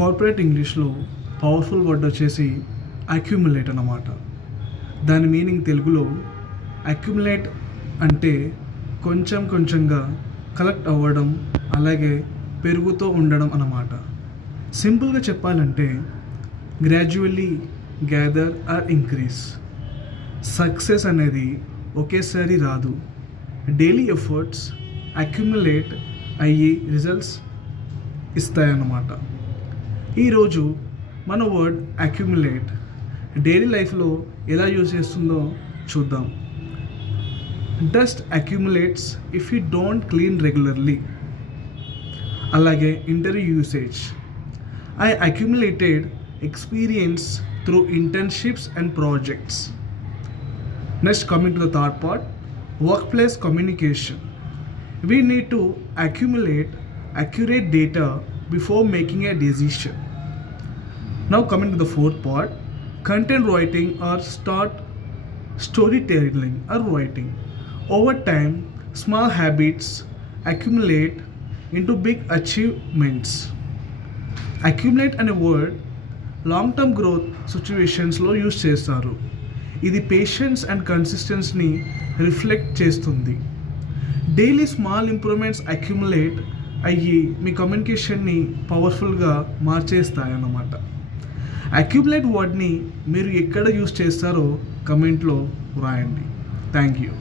Corporate ఇంగ్లీష్లో powerful word వచ్చేసి accumulate అన్నమాట. దాని మీనింగ్ తెలుగులో అక్యుములేట్ అంటే కొంచెం కొంచెంగా కలెక్ట్ అవ్వడం, అలాగే పెరుగుతూ ఉండడం అన్నమాట. సింపుల్గా చెప్పాలంటే gradually gather or increase. Success అనేది ఒకేసారి రాదు. డైలీ ఎఫర్ట్స్ అక్యుములేట్ అయ్యి రిజల్ట్స్ ఇస్తాయన్నమాట. ఈరోజు మన వర్డ్ అక్యుములేట్ డైలీ లైఫ్లో ఎలా యూజ్ చేస్తుందో చూద్దాం. Dust accumulates if you don't clean regularly. అలాగే interview usage, I accumulated experience through internships and projects. Next, coming to the third part, workplace communication. We need to accumulate accurate data before making a decision. Now coming to the fourth part, content writing or start storytelling or writing. Over time, small habits accumulate into big achievements. Accumulate అనే word long term growth సిచ్యువేషన్స్లో use చేస్తారు. ఇది patience and కన్సిస్టెన్సీని reflect చేస్తుంది. Daily small improvements accumulate అయ్యి మీ కమ్యూనికేషన్ని పవర్ఫుల్గా మార్చేస్తాయన్నమాట. Accumulate వర్డ్ని మీరు ఎక్కడ use చేస్తారో కమెంట్లో వ్రాయండి. Thank you.